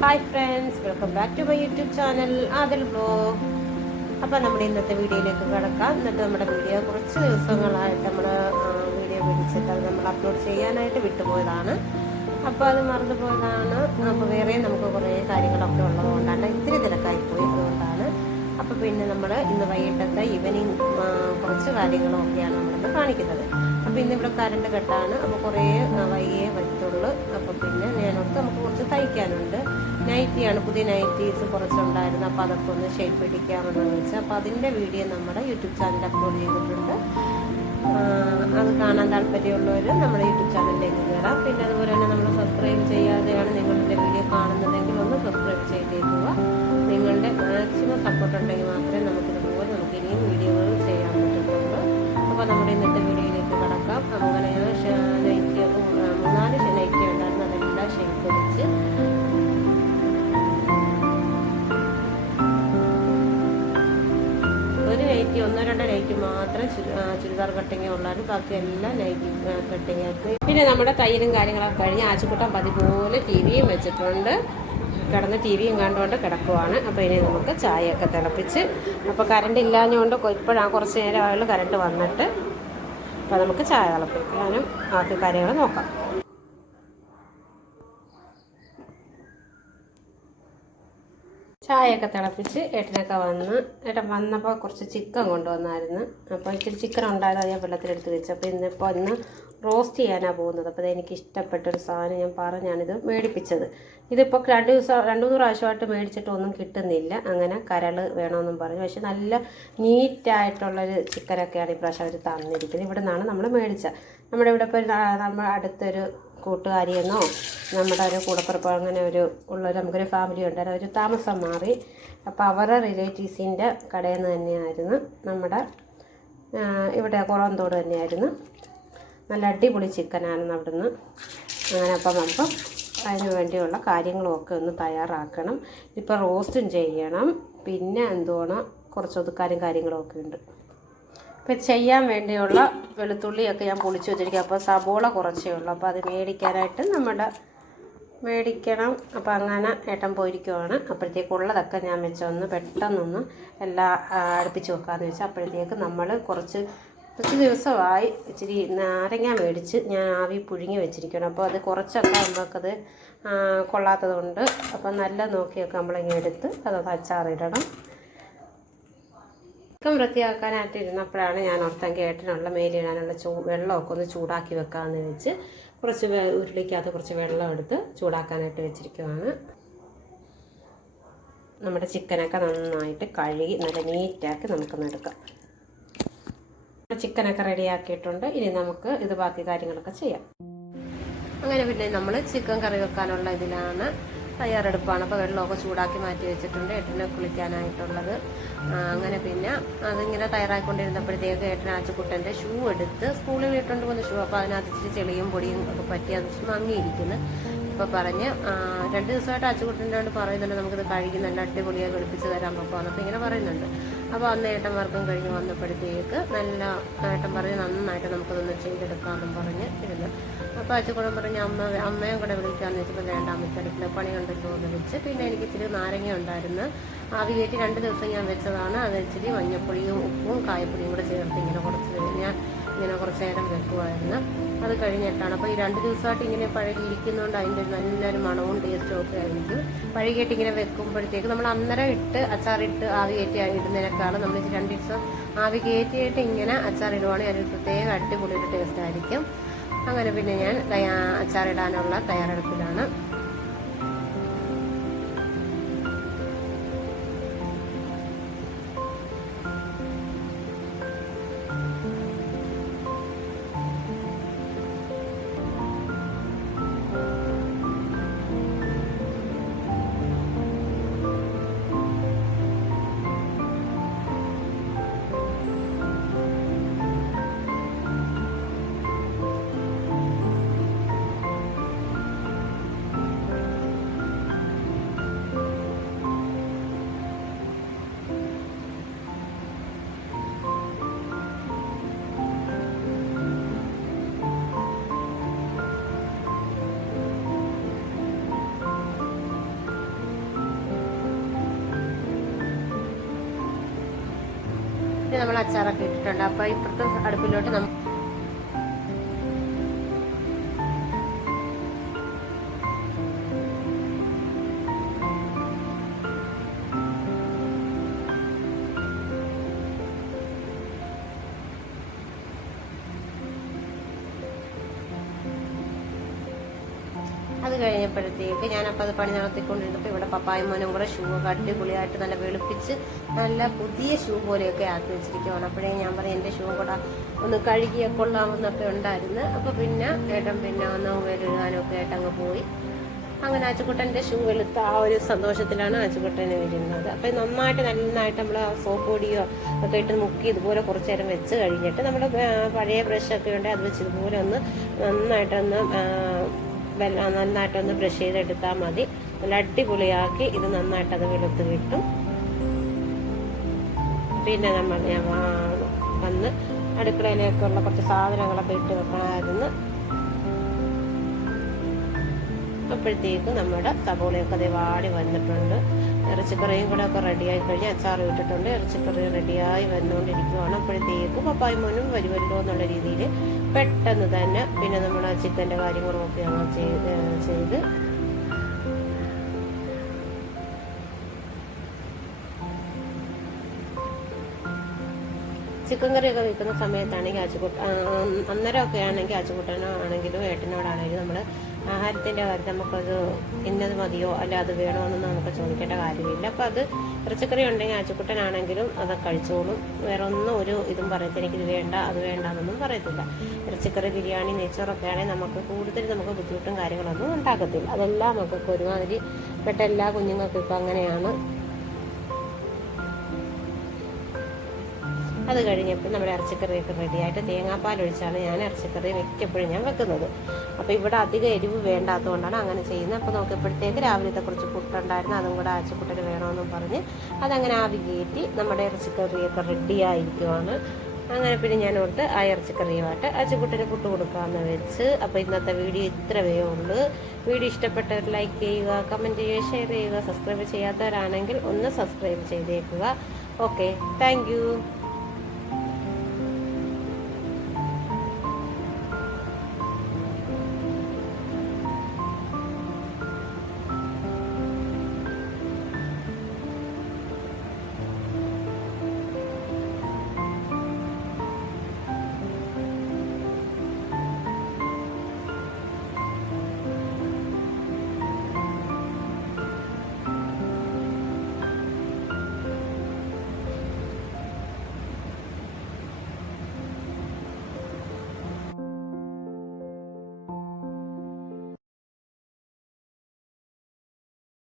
Hi friends, welcome back to my YouTube channel Adal vlog. അപ്പോൾ നമ്മുടെ ഇന്നത്തെ വീഡിയോയിലേക്ക് കിടക്കാം. എന്നിട്ട് നമ്മുടെ വീഡിയോ കുറച്ച് ദിവസങ്ങളായിട്ട് നമ്മൾ വീഡിയോ പിടിച്ചിട്ട് അത് നമ്മൾ അപ്ലോഡ് ചെയ്യാനായിട്ട് വിട്ടുപോയതാണ്. അപ്പോൾ അത് മറന്നുപോയതാണ്. അപ്പോൾ വേറെ നമുക്ക് കുറേ കാര്യങ്ങളൊക്കെ ഉള്ളതുകൊണ്ടാണ് ഇത്തിരി തിരക്കായിപ്പോയി, അതുകൊണ്ടാണ്. അപ്പോൾ പിന്നെ നമ്മൾ ഇന്ന് വൈകിട്ടത്തെ ഈവനിങ് കുറച്ച് കാര്യങ്ങളൊക്കെയാണ് നമ്മളിന്ന് കാണിക്കുന്നത്. അപ്പോൾ ഇന്നിവിടെ കറണ്ട് കട്ടാണ്. അപ്പോൾ കുറേ വൈകിയേ വരത്തുള്ളൂ. അപ്പോൾ പിന്നെ ഞാനോർത്ത് നമുക്ക് കുറച്ച് തയ്ക്കാനുണ്ട്. നൈറ്റിയാണ്, പുതിയ നൈറ്റീസ് കുറച്ചുണ്ടായിരുന്നു. അപ്പോൾ അതൊക്കെ ഒന്ന് ഷേപ്പ് പിടിക്കാമെന്ന് വെച്ചാൽ അപ്പോൾ അതിൻ്റെ വീഡിയോ നമ്മുടെ യൂട്യൂബ് ചാനലിൽ അപ്ലോഡ് ചെയ്തിട്ടുണ്ട്. അത് കാണാൻ താല്പര്യമുള്ളവർ നമ്മുടെ യൂട്യൂബ് ചാനലിലേക്ക് കയറാം. പിന്നെ അതുപോലെ തന്നെ നമ്മൾ സബ്സ്ക്രൈബ് ചെയ്യാതെയാണ് നിങ്ങളുടെ വീഡിയോ കാണുന്നതെങ്കിൽ ഒന്ന് സബ്സ്ക്രൈബ് ചെയ്തേക്കുക. നിങ്ങളുടെ മാക്സിമം സപ്പോർട്ട് ഉണ്ടെങ്കിൽ മാത്രമേ നമുക്കിതുപോലെ നമുക്ക് ഇനിയും വീഡിയോകൾ ചെയ്യാൻ പറ്റത്തുള്ളൂ. അപ്പോൾ നമ്മുടെ ഇന്നത്തെ വീഡിയോയിലേക്ക് കടക്കാം. അങ്ങനെ നൈറ്റി അത് 3-4 നൈറ്റി ഉണ്ടായിരുന്നു. അതെല്ലാം ഷേപ്പ് വെച്ച് ഒരു നൈറ്റി 1-2 നൈറ്റി മാത്രം ചുരിദാർ കട്ടിങ് ഉള്ളാലും ബാക്കി എല്ലാം നൈറ്റി കട്ടിങ് ആക്കി. പിന്നെ നമ്മുടെ തയ്യലും കാര്യങ്ങളൊക്കെ കഴിഞ്ഞ് ആച്ചുക്കുട്ടൻ പതിപോലെ ടി വിയും വെച്ചിട്ടുണ്ട്. കിടന്ന് ടി വിയും കണ്ടുകൊണ്ട് കിടക്കുവാണ്. അപ്പോൾ ഇനി നമുക്ക് ചായയൊക്കെ തിളപ്പിച്ച്, അപ്പോൾ കറണ്ട് ഇല്ലാഞ്ഞുകൊണ്ട് ഇപ്പോഴാണ് കുറച്ച് നേരം ആയുള്ളൂ കറണ്ട് വന്നിട്ട്. അപ്പോൾ നമുക്ക് ചായ തിളപ്പിക്കാനും ബാക്കി കാര്യങ്ങൾ നോക്കാം. ചായയൊക്കെ തിളപ്പിച്ച് ഏട്ടനൊക്കെ ഏട്ടൻ വന്നപ്പോൾ കുറച്ച് ചിക്കൻ കൊണ്ടുവന്നായിരുന്നു. അപ്പോൾ ഇച്ചിരി ചിക്കൻ ഉണ്ടായിരുന്നു, അത് ഞാൻ വെള്ളത്തിലെടുത്ത് വെച്ചു. അപ്പോൾ ഇന്ന് റോസ്റ്റ് ചെയ്യാനാണ് പോകുന്നത്. അപ്പോൾ അതെനിക്ക് ഇഷ്ടപ്പെട്ടൊരു സാധനം ഞാൻ പറഞ്ഞാണിത് മേടിപ്പിച്ചത്. ഇതിപ്പോൾ 2-3 പ്രാവശ്യമായിട്ട് മേടിച്ചിട്ടൊന്നും കിട്ടുന്നില്ല. അങ്ങനെ കരൾ വേണമെന്നും പറഞ്ഞു. പക്ഷെ നല്ല നീറ്റായിട്ടുള്ളൊരു ചിക്കനൊക്കെയാണ് ഇപ്രാവശ്യം അവർ തന്നിരിക്കുന്നത്. ഇവിടെ നിന്നാണ് നമ്മൾ മേടിച്ചത്. നമ്മുടെ ഇവിടെ ഇപ്പോൾ നമ്മുടെ അടുത്തൊരു കൂട്ടുകാരിയെന്നോ നമ്മുടെ ഒരു കൂടപ്പുറപ്പോ അങ്ങനെ ഉള്ളൊരു നമുക്കൊരു ഫാമിലി ഉണ്ടായിരുന്നു. അവർ താമസം മാറി. അപ്പോൾ അവരുടെ റിലേറ്റീവ്സിൻ്റെ കടയിൽ നിന്ന് തന്നെയായിരുന്നു, നമ്മുടെ ഇവിടെ കുറവന്തോട് തന്നെയായിരുന്നു. നല്ല അടിപൊളി ചിക്കനായിരുന്നു അവിടുന്ന്. അങ്ങനെ അപ്പം അതിന് വേണ്ടിയുള്ള കാര്യങ്ങളുമൊക്കെ ഒന്ന് തയ്യാറാക്കണം. ഇപ്പോൾ റോസ്റ്റും ചെയ്യണം. പിന്നെ കുറച്ച് ഒതുക്കാനും കാര്യങ്ങളൊക്കെ ഉണ്ട്. ഇപ്പോൾ ചെയ്യാൻ വേണ്ടിയുള്ള വെളുത്തുള്ളിയൊക്കെ ഞാൻ പൊളിച്ച് വെച്ചിരിക്കുക. അപ്പോൾ സബോള കുറച്ചേ ഉള്ളൂ. അപ്പോൾ അത് മേടിക്കാനായിട്ട് മേടിക്കണം. അപ്പോൾ അങ്ങനെ ഏട്ടൻ പോയിരിക്കുവാണ്. അപ്പോഴത്തേക്കുള്ളതൊക്കെ ഞാൻ വെച്ചൊന്ന് പെട്ടെന്നൊന്ന് എല്ലാം അടുപ്പിച്ച് വെക്കാമെന്ന് വെച്ചാൽ അപ്പോഴത്തേക്ക് നമ്മൾ കുറച്ച് ദിവസമായി ഇച്ചിരി നാരങ്ങ മേടിച്ച് ഞാൻ ആവി പുഴുങ്ങി വെച്ചിരിക്കണം. അപ്പോൾ അത് കുറച്ചൊക്കെ നമുക്കത് കൊള്ളാത്തതുകൊണ്ട് അപ്പോൾ നല്ല നോക്കിയൊക്കെ നമ്മളിങ്ങനെ എടുത്ത് അതൊന്ന് അച്ചാറിടണം. ചിക്കൻ വൃത്തിയാക്കാനായിട്ട് ഇരുന്നപ്പോഴാണ് ഞാൻ ഓർത്തെങ്കിൽ ഏട്ടനുള്ള മേലിടാനുള്ള വെള്ളമൊക്കെ ഒന്ന് ചൂടാക്കി വെക്കാമെന്ന് വെച്ച് കുറച്ച് ഉരുളിക്കകത്ത് കുറച്ച് വെള്ളം എടുത്ത് ചൂടാക്കാനായിട്ട് വെച്ചിരിക്കുവാണ്. നമ്മുടെ ചിക്കനൊക്കെ നന്നായിട്ട് കഴുകി നല്ല നീറ്റാക്കി നമുക്കൊന്ന് എടുക്കാം. ചിക്കനൊക്കെ റെഡിയാക്കിയിട്ടുണ്ട്. ഇനി നമുക്ക് ഇത് ബാക്കി കാര്യങ്ങളൊക്കെ ചെയ്യാം. അങ്ങനെ പിന്നെ നമ്മൾ ചിക്കൻ കറി വെക്കാനുള്ള ഇതിലാണ് തയ്യാറെടുപ്പാണ്. അപ്പോൾ വെള്ളമൊക്കെ ചൂടാക്കി മാറ്റി വെച്ചിട്ടുണ്ട് ഏട്ടനെ കുളിക്കാനായിട്ടുള്ളത്. അങ്ങനെ പിന്നെ അതിങ്ങനെ തയ്യാറായിക്കൊണ്ടിരുന്നപ്പോഴത്തേക്ക് ഏട്ടൻ ആച്ചുക്കുട്ടൻ്റെ ഷൂ എടുത്ത് സ്കൂളിൽ ഇട്ടുകൊണ്ട് പോകുന്ന ഷൂ. അപ്പോൾ അതിനകത്ത് ഇച്ചിരി ചെളിയും പൊടിയും ഒക്കെ പറ്റി അത് മങ്ങിയിരിക്കുന്നു. ഇപ്പോൾ പറഞ്ഞ് 2 ദിവസമായിട്ട് ആച്ചുക്കുട്ടൻ്റെ കൊണ്ട് പറയുന്നുണ്ട് നമുക്കിത് കഴുകി നല്ല അടിപൊളിയായി വെളുപ്പിച്ച് തരാൻ പറ്റുമെന്നൊക്കെ ഇങ്ങനെ പറയുന്നുണ്ട്. അപ്പോൾ അന്ന് ഏട്ടന്മാർക്കും കഴിഞ്ഞ് വന്നപ്പോഴത്തേക്ക് നല്ല ഏട്ടൻ പറഞ്ഞ് നന്നായിട്ട് നമുക്കതൊന്ന് ചെയ്തെടുക്കാമെന്നും പറഞ്ഞ് ഇരുന്നു. അപ്പോൾ ആച്ചുക്കുട്ടൻ പറഞ്ഞ് അമ്മയും കൂടെ വിളിക്കാമെന്ന് വെച്ചപ്പോൾ വേണ്ട, അമ്മയ്ക്ക് അടുക്കള പണി കണ്ടല്ലോ എന്ന് വെച്ച്. പിന്നെ എനിക്ക് ഇച്ചിരി നാരങ്ങ ഉണ്ടായിരുന്നു. ആവി കയറ്റി 2 ദിവസം ഞാൻ വെച്ചതാണ്. അത് ഇച്ചിരി മഞ്ഞപ്പൊടിയും ഉപ്പും കായപ്പൊടിയും കൂടെ ചേർത്ത് ഇങ്ങനെ കുറച്ച് നേരം വെക്കുമായിരുന്നു. അത് കഴിഞ്ഞിട്ടാണ്. അപ്പോൾ ഈ 2 ദിവസമായിട്ട് ഇങ്ങനെ പഴകിയിരിക്കുന്നതുകൊണ്ട് അതിൻ്റെ നല്ലൊരു മണവും ടേസ്റ്റും ഒക്കെ ആയിരിക്കും. പഴകിയിട്ട് ഇങ്ങനെ വെക്കുമ്പോഴത്തേക്ക് നമ്മൾ അന്നേരം അച്ചാറിട്ട് ആവി കയറ്റി ഇടുന്നതിനേക്കാളും നമ്മൾ 2 ദിവസം ആവി കയറ്റിയിട്ട് ഇങ്ങനെ അച്ചാറിടുവാണെങ്കിൽ അതിന് പ്രത്യേക അടിപൊളി ഒരു ടേസ്റ്റ് ആയിരിക്കും. അങ്ങനെ പിന്നെ ഞാൻ അച്ചാറിടാനുള്ള തയ്യാറെടുപ്പിലാണ്. പിന്നെ നമ്മൾ അച്ചാറൊക്കെ ഇട്ടിട്ടുണ്ട്. അപ്പോൾ ഇപ്പുറത്തെ അടുപ്പിലോട്ട് അത് കഴിഞ്ഞപ്പോഴത്തേക്ക് ഞാനപ്പോൾ അത് പണി നടത്തിക്കൊണ്ടിരുന്നപ്പോൾ ഇവിടെ പപ്പായും മോനും കൂടെ ഷൂ ഒക്കെ അടിപൊളിയായിട്ട് നല്ല വെളുപ്പിച്ച് നല്ല പുതിയ ഷൂ പോലെയൊക്കെ ആക്കി വെച്ചിരിക്കുകയാണ്. അപ്പോഴേ ഞാൻ പറയും എൻ്റെ ഷൂ കൂടെ ഒന്ന് കഴുകിയൊക്കെ കൊള്ളാമെന്നൊക്കെ ഉണ്ടായിരുന്നു. അപ്പോൾ പിന്നെ ഏട്ടൻ പിന്നെ ഒന്ന് വെളുകാനും ഒക്കെ ആയിട്ട് അങ്ങ് പോയി. അങ്ങനെ ആച്ചുകുട്ടൻ്റെ ഷൂ വെളുത്ത ആ ഒരു സന്തോഷത്തിലാണ് ആച്ചുകുട്ടനെ വരുന്നത്. അപ്പം നന്നായിട്ട് നമ്മൾ സോപ്പ് പൊടിയോ ഒക്കെ ഇട്ട് മുക്കി ഇതുപോലെ കുറച്ച് നേരം വെച്ച് കഴിഞ്ഞിട്ട് നമ്മുടെ പഴയ ബ്രഷൊക്കെ ഉണ്ട് അത് വെച്ച് ഇതുപോലെ ഒന്ന് നന്നായിട്ടൊന്ന് ബ്രഷ് ചെയ്തെടുത്താൽ മതി. നല്ല അടിപൊളിയാക്കി ഇത് നന്നായിട്ടത് വെളുത്ത് കിട്ടും. പിന്നെ ഞാൻ വന്ന് അടുക്കളയിലേക്കുള്ള കുറച്ച് സാധനങ്ങളൊക്കെ ഇട്ട് വെക്കണമായിരുന്നു. അപ്പോഴത്തേക്ക് നമ്മുടെ സബോളയൊക്കെ അത് വാടി വന്നിട്ടുണ്ട്. ഇറച്ചിക്കറിയും കൂടെ ഒക്കെ റെഡിയായി കഴിഞ്ഞ് അച്ചാർ ഇട്ടിട്ടുണ്ട്. ഇറച്ചിക്കറി റെഡിയായി വന്നുകൊണ്ടിരിക്കുകയാണ്. അപ്പോഴത്തേക്ക് പപ്പായും മോനും വരുമല്ലോ എന്നുള്ള രീതിയിൽ പെട്ടെന്ന് തന്നെ പിന്നെ നമ്മൾ ചിക്കൻ്റെ കാര്യങ്ങളൊക്കെ ഞങ്ങൾ ചെയ്ത് ചിക്കൻ കറിയൊക്കെ വെക്കുന്ന സമയത്താണെങ്കിൽ അന്നേരമൊക്കെ ആണെങ്കിൽ ആച്ചുകുട്ടനാണെങ്കിലും ഏട്ടനോടാണെങ്കിലും നമ്മൾ ആഹാരത്തിൻ്റെ കാര്യത്തിൽ നമുക്കത് ഇന്നത് മതിയോ അല്ല അത് വേണമെന്നൊന്നും നമുക്ക് ചോദിക്കേണ്ട കാര്യമില്ല. അപ്പോൾ അത് ഇറച്ചിക്കറി ഉണ്ടെങ്കിൽ ആച്ചുകുട്ടനാണെങ്കിലും അതൊക്കെ കഴിച്ചോളും. വേറെ ഒന്നും ഒരു ഇതും പറയത്തില്ല, എനിക്കിത് വേണ്ട അത് വേണ്ട എന്നൊന്നും പറയത്തില്ല. ഇറച്ചിക്കറി ബിരിയാണി നെയ്ച്ചോറൊക്കെ ആണെങ്കിൽ നമുക്ക് കൂടുതൽ നമുക്ക് ബുദ്ധിമുട്ടും കാര്യങ്ങളൊന്നും ഉണ്ടാക്കത്തില്ല. അതെല്ലാം നമുക്കൊക്കെ ഒരുമാതിരി പെട്ട എല്ലാ കുഞ്ഞുങ്ങൾക്കും ഇപ്പം അങ്ങനെയാണ്. അത് കഴിഞ്ഞപ്പോൾ നമ്മുടെ ഇറച്ചിക്കറിയൊക്കെ റെഡിയായിട്ട് തേങ്ങാപ്പാൽ ഒഴിച്ചാണ് ഞാൻ ഇറച്ചിക്കറി മിക്കപ്പോഴും ഞാൻ വെക്കുന്നത്. അപ്പോൾ ഇവിടെ അധികം എരിവ് വേണ്ടാത്തതുകൊണ്ടാണ് അങ്ങനെ ചെയ്യുന്നത്. അപ്പോൾ നോക്കിയപ്പോഴത്തേക്ക് രാവിലത്തെ കുറച്ച് പുട്ടുണ്ടായിരുന്നു, അതും കൂടെ ആച്ചുകുട്ടന് വേണമെന്നും പറഞ്ഞ് അതങ്ങനെ ആവി കയറ്റി നമ്മുടെ ഇറച്ചിക്കറിയൊക്കെ റെഡിയായിരിക്കുവാണ്. അങ്ങനെ പിന്നെ ഞാൻ ഓർത്ത് ആ ഇറച്ചിക്കറിയുമായിട്ട് ആച്ചുകുട്ടന് പുട്ട് കൊടുക്കാമെന്ന് വെച്ച്. അപ്പോൾ ഇന്നത്തെ വീഡിയോ ഇത്രയേ ഉള്ളൂ. വീഡിയോ ഇഷ്ടപ്പെട്ടവർ ലൈക്ക് ചെയ്യുക, കമൻറ്റ് ചെയ്യുക, ഷെയർ ചെയ്യുക. സബ്സ്ക്രൈബ് ചെയ്യാത്തവരാണെങ്കിൽ ഒന്ന് സബ്സ്ക്രൈബ് ചെയ്തേക്കുക. Okay, thank you.